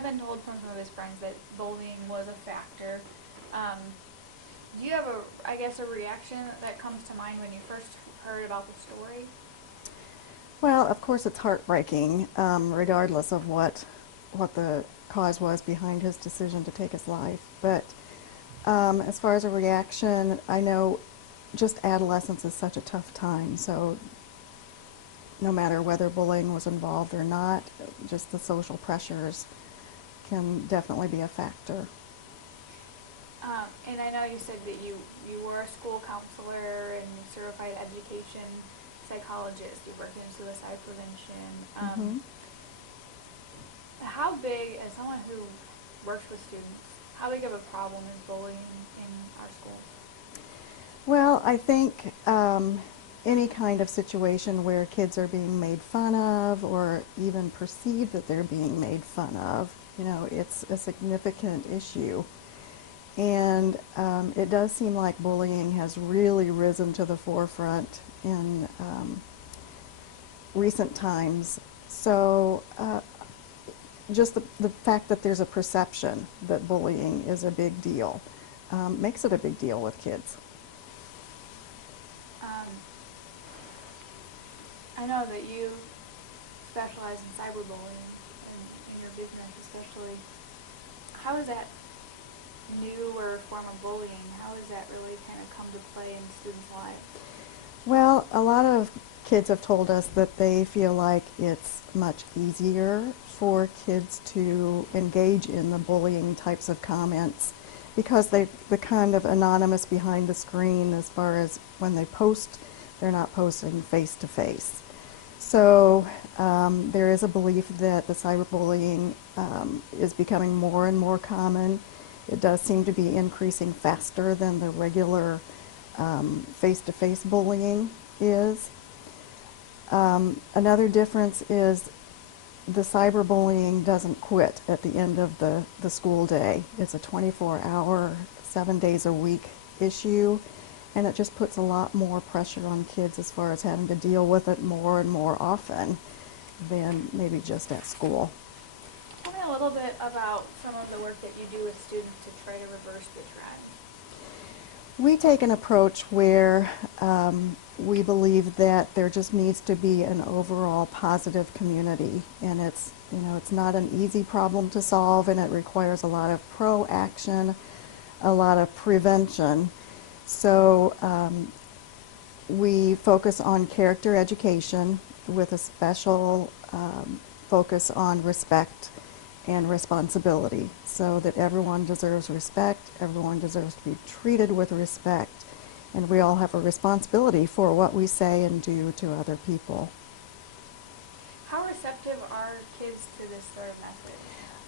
have been told from some of his friends that bullying was a factor. Do you have I guess, a reaction that comes to mind when you first heard about the story? Well, of course it's heartbreaking, regardless of what the cause was behind his decision to take his life. But as far as a reaction, I know just adolescence is such a tough time, so no matter whether bullying was involved or not, just the social pressures can definitely be a factor. And I know you said that you were a school counselor and certified education psychologist. You worked in suicide prevention. Mm-hmm. How big, as someone who works with students, how big of a problem is bullying in our schools? Well, I think any kind of situation where kids are being made fun of or even perceive that they're being made fun of, it's a significant issue. And it does seem like bullying has really risen to the forefront in recent times. So just the fact that there's a perception that bullying is a big deal makes it a big deal with kids. I know that you specialize in cyberbullying in your business, especially. How is that newer form of bullying? How has that really kind of come to play in students' lives? Well, a lot of kids have told us that they feel like it's much easier for kids to engage in the bullying types of comments because they're kind of anonymous behind the screen as far as when they post, they're not posting face to face. So there is a belief that the cyberbullying is becoming more and more common. It does seem to be increasing faster than the regular face-to-face bullying is. Another difference is the cyberbullying doesn't quit at the end of the school day. It's a 24-hour, 7 days a week issue, and it just puts a lot more pressure on kids as far as having to deal with it more and more often than maybe just at school. Tell me a little bit about some of the work that you do with students to try to reverse the trend. We take an approach where we believe that there just needs to be an overall positive community, and it's not an easy problem to solve, and it requires a lot of proaction, a lot of prevention. So we focus on character education with a special focus on respect and responsibility, so that everyone deserves respect, everyone deserves to be treated with respect, and we all have a responsibility for what we say and do to other people. How receptive are kids to this sort of message?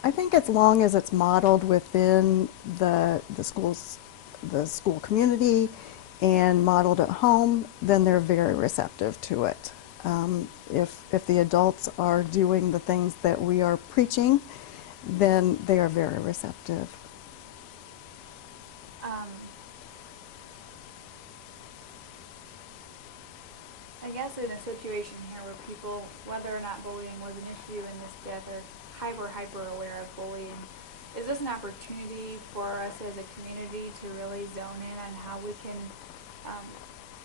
I think as long as it's modeled within the school community and modeled at home, then they're very receptive to it. If the adults are doing the things that we are preaching, then they are very receptive. I guess in a situation here where people, whether or not bullying was an issue in this death, are hyper aware of bullying, is this an opportunity for us as a community to really zone in on how we can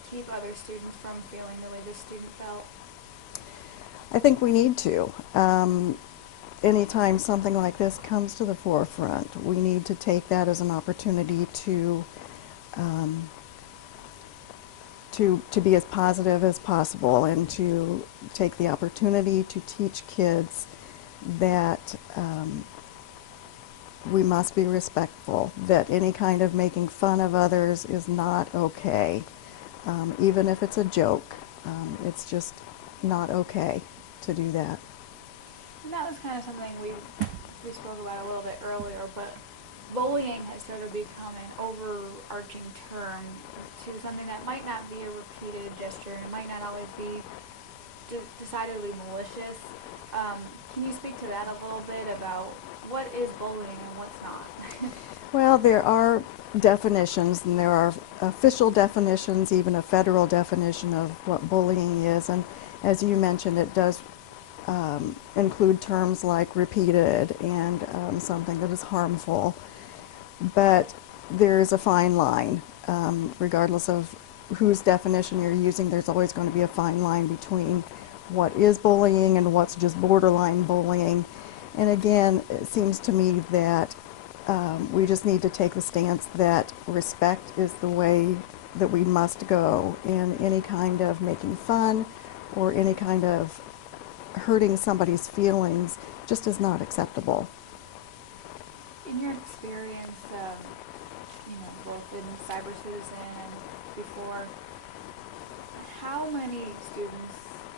keep other students from feeling the way this student felt? I think we need to. Anytime something like this comes to the forefront, we need to take that as an opportunity to be as positive as possible, and to take the opportunity to teach kids that we must be respectful, that any kind of making fun of others is not okay. Even if it's a joke, it's just not okay to do that. And that was kind of something we spoke about a little bit earlier, but bullying has sort of become an overarching term to something that might not be a repeated gesture, and it might not always be decidedly malicious. Can you speak to that a little bit about what is bullying and what's not? Well, there are definitions, and there are official definitions, even a federal definition of what bullying is, and as you mentioned, it does include terms like repeated and something that is harmful. But there is a fine line. Regardless of whose definition you're using, there's always going to be a fine line between what is bullying and what's just borderline bullying. And again, it seems to me that we just need to take the stance that respect is the way that we must go, and any kind of making fun or any kind of hurting somebody's feelings just is not acceptable. In your experience, both in Cyber Citizen and before, how many students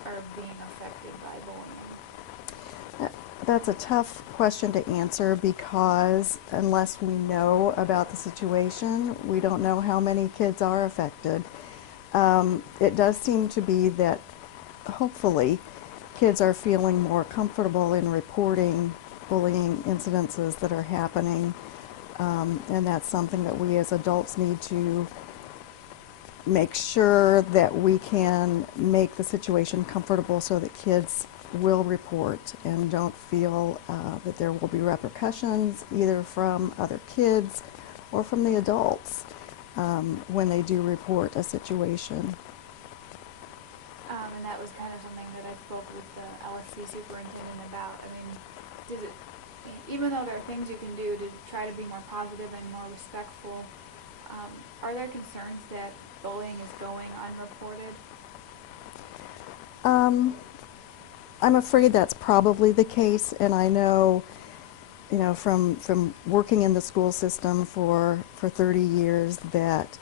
are being affected by bullying? That's a tough question to answer because unless we know about the situation, we don't know how many kids are affected. It does seem to be that hopefully kids are feeling more comfortable in reporting bullying incidences that are happening, and that's something that we as adults need to make sure that we can make the situation comfortable so that kids will report and don't feel that there will be repercussions either from other kids or from the adults when they do report a situation. And that was kind of something that I spoke with the LSC superintendent about. I mean, even though there are things you can do to try to be more positive and more respectful, are there concerns that bullying is going unreported? I'm afraid that's probably the case, and I know, from working in the school system for 30 years that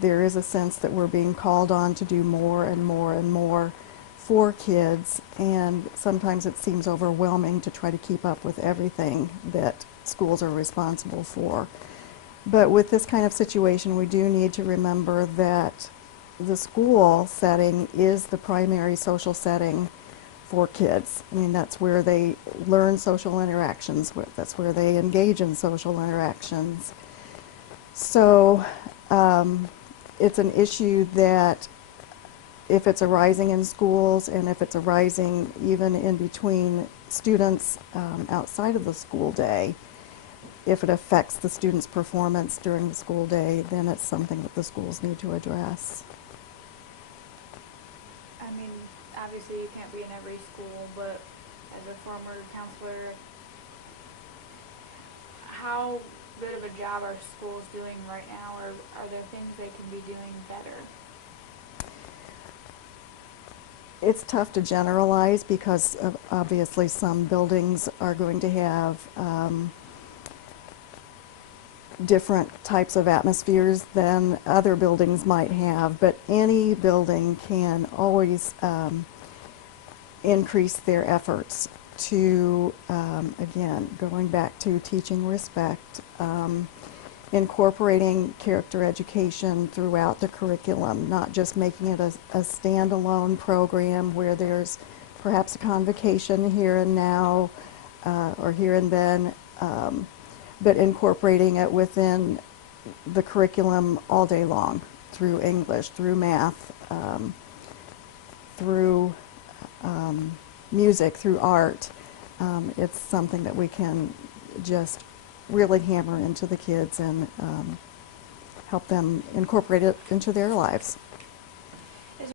there is a sense that we're being called on to do more and more and more for kids, and sometimes it seems overwhelming to try to keep up with everything that schools are responsible for. But with this kind of situation, we do need to remember that the school setting is the primary social setting for kids. I mean, that's where they learn social interactions, that's where they engage in social interactions. So it's an issue that if it's arising in schools and if it's arising even in between students outside of the school day, if it affects the students' performance during the school day, then it's something that the schools need to address. I mean, obviously you can't be in every school, but as a former counselor, how good of a job are schools doing right now, or are there things they can be doing better? It's tough to generalize because obviously some buildings are going to have different types of atmospheres than other buildings might have, but any building can always increase their efforts to, again, going back to teaching respect, incorporating character education throughout the curriculum, not just making it a standalone program where there's perhaps a convocation here and now or here and then, but incorporating it within the curriculum all day long through English, through math, through music, through art. It's something that we can just really hammer into the kids and help them incorporate it into their lives.